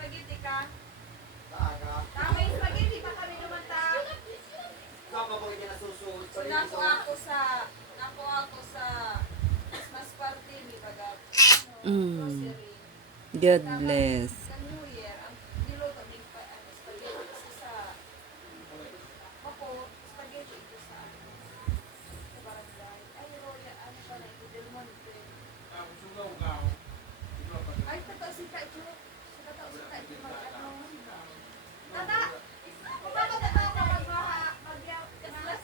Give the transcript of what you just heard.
spaghetti ka? Taga. Tama yung spaghetti pa kami naman ta. Kama ko niya nasusunod. So napo ako sa Christmas party ni baga grocery. God bless. Sa New Year, ang niluto din pa spaghetti kasi sa ako, spaghetti ito sa barangay. Ay, Roya, ano pala ito, Del Monte. Ay, tato si Ka, ito